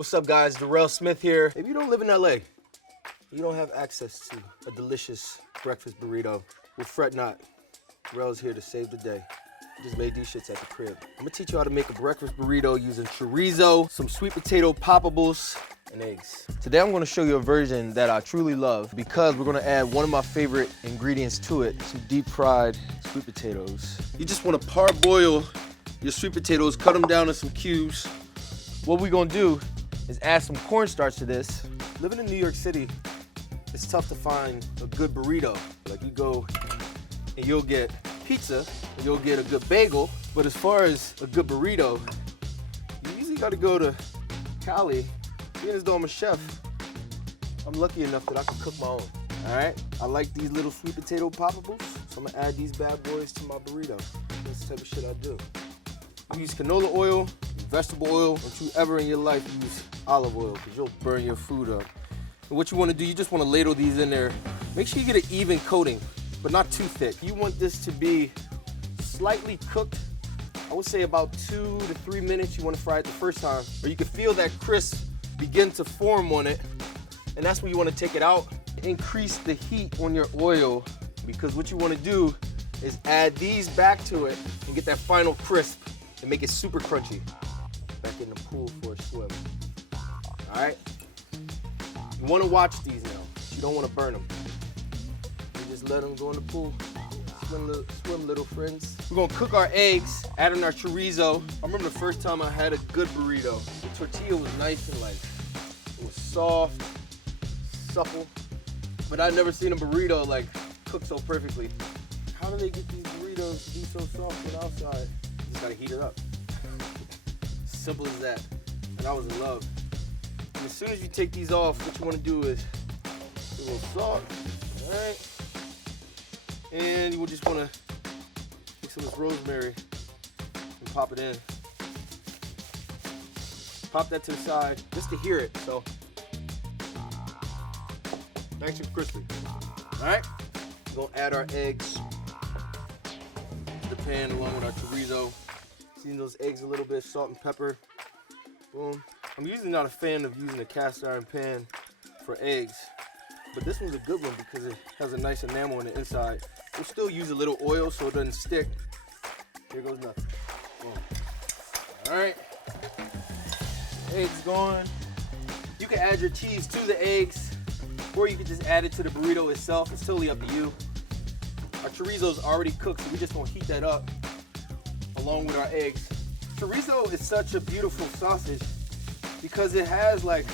What's up, guys? Derrell Smith here. If you don't live in LA, you don't have access to a delicious breakfast burrito. Well, fret not. Derrell's here to save the day. Just made these shits at the crib. I'm gonna teach you how to make a breakfast burrito using chorizo, some sweet potato poppables, and eggs. Today I'm gonna show you a version that I truly love because we're gonna add one of my favorite ingredients to it, some deep fried sweet potatoes. You just wanna parboil your sweet potatoes, cut them down in some cubes. What we're gonna do is add some cornstarch to this. Living in New York City, it's tough to find a good burrito. Like you go and you'll get pizza, and you'll get a good bagel, but as far as a good burrito, you usually gotta go to Cali. Being as though I'm a chef, I'm lucky enough that I can cook my own, all right? I like these little sweet potato poppables, so I'm gonna add these bad boys to my burrito. That's the type of shit I do. I use canola oil, vegetable oil. Don't you ever in your life use olive oil, because you'll burn your food up. And what you wanna do, you just wanna ladle these in there. Make sure you get an even coating, but not too thick. You want this to be slightly cooked. I would say about 2 to 3 minutes. You wanna fry it the first time, or you can feel that crisp begin to form on it, and that's when you wanna take it out. Increase the heat on your oil, because what you wanna do is add these back to it and get that final crisp and make it super crunchy. Back in the pool for a swim. All right? You wanna watch these now. You don't wanna burn them. You just let them go in the pool. Swim, little friends. We're gonna cook our eggs, add in our chorizo. I remember the first time I had a good burrito. The tortilla was nice and light. It was soft, supple, but I'd never seen a burrito like cook so perfectly. How do they get these burritos to be so soft on the outside? You just gotta heat it up. Simple as that. And I was in love. And as soon as you take these off, what you wanna do is a little salt, all right? And you will just wanna take some of this rosemary and pop it in. Pop that to the side, just to hear it, so nice and crispy. All right, we're gonna add our eggs to the pan along with our chorizo. Season those eggs a little bit, salt and pepper. Boom. I'm usually not a fan of using a cast iron pan for eggs, but this one's a good one because it has a nice enamel on the inside. We'll still use a little oil so it doesn't stick. Here goes nothing. Boom. All right. Eggs gone. You can add your cheese to the eggs, or you can just add it to the burrito itself. It's totally up to you. Our chorizo's already cooked, so we just gonna heat that up along with our eggs. Chorizo is such a beautiful sausage because it has like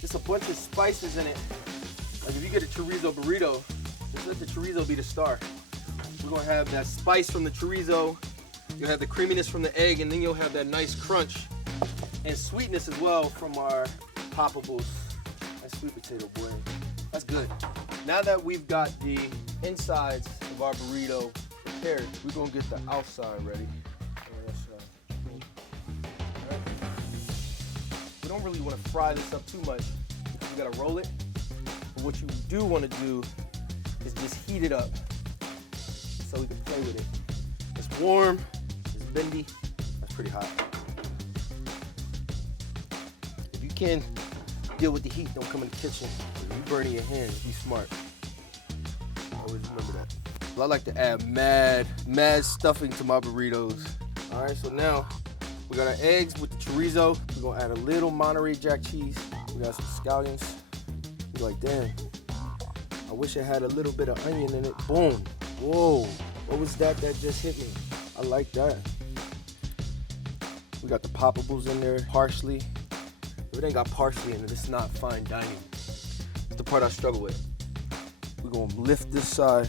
just a bunch of spices in it. Like if you get a chorizo burrito, just let the chorizo be the star. We're gonna have that spice from the chorizo, you'll have the creaminess from the egg, and then you'll have that nice crunch and sweetness as well from our poppables and sweet potato blend. That's good. Now that we've got the insides of our burrito prepared, we're gonna get the outside ready. We don't really want to fry this up too much. You gotta roll it. But what you do want to do is just heat it up so we can play with it. It's warm, it's bendy, that's pretty hot. If you can deal with the heat, don't come in the kitchen. If you burning your hands, be smart. Always remember that. Well, I like to add mad stuffing to my burritos. All right, so now we got our eggs with the chorizo. We're gonna add a little Monterey Jack cheese. We got some scallions. You're like, damn, I wish I had a little bit of onion in it. Boom. Whoa, what was that just hit me? I like that. We got the poppables in there, parsley. If it ain't got parsley in it, it's not fine dining. It's the part I struggle with. We're gonna lift this side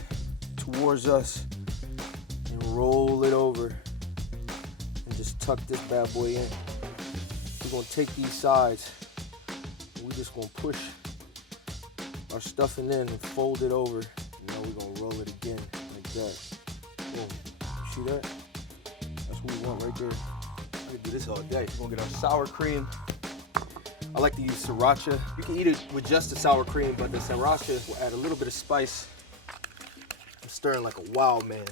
towards us and roll it over and just tuck this bad boy in. We're gonna take these sides and we're just gonna push our stuffing in and fold it over. And now we're gonna roll it again like that. Boom. See that? That's what we want right there. I could do this all day. We're gonna get our sour cream. I like to use Sriracha. You can eat it with just the sour cream, but the Sriracha will add a little bit of spice. I'm stirring like a wild man.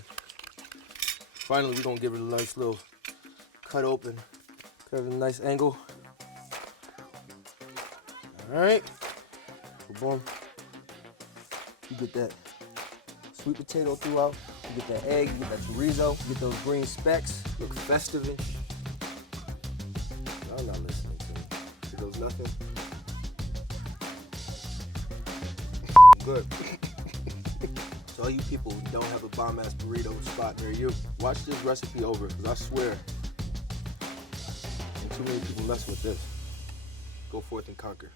Finally, we're gonna give it a nice little cut open. Cut at a nice angle. All right. Boom. You get that sweet potato throughout. You get that egg. You get that chorizo. You get those green specks. Look festive. I'm not listening to me. It goes nothing. Good. So all you people who don't have a bomb-ass burrito spot near you, watch this recipe over, because I swear, ain't too many people mess with this. Go forth and conquer.